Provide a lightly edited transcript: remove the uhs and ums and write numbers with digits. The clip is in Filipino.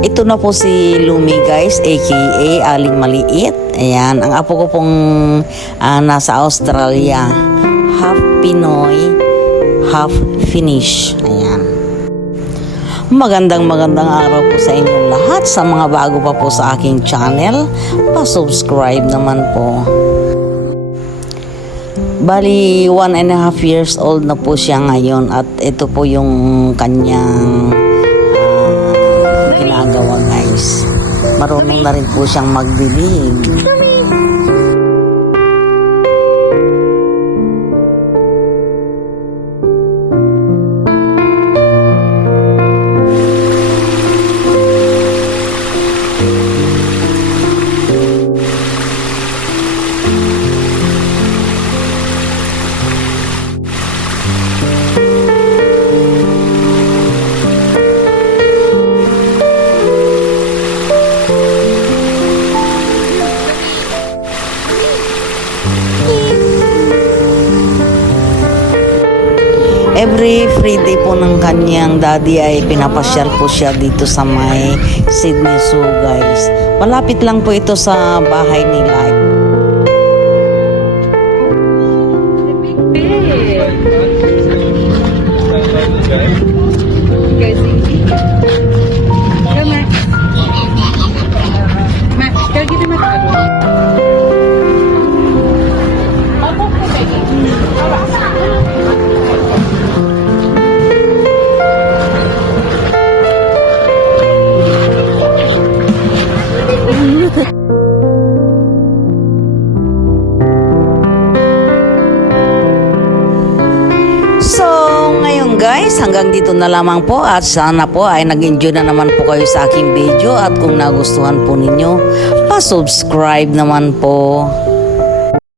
Ito na po si Lumi guys, aka Aling Maliit. Ayan, ang apo ko pong nasa Australia. Half Pinoy, half Finnish. Ayan. Magandang araw po sa inyong lahat. Sa mga bago pa po sa aking channel, pa-subscribe naman po. Bali, 1.5 years old na po siya ngayon at ito po yung kanyang ginagawa guys. Marunong na rin po siyang magdilig. Every Friday po ng kanyang daddy ay pinapasyal po siya dito sa may Sydney Zoo guys. Malapit lang po ito sa bahay nila. Guys, hanggang dito na lamang po at sana po ay nag-enjoy na naman po kayo sa aking video at kung nagustuhan po ninyo, pa-subscribe naman po.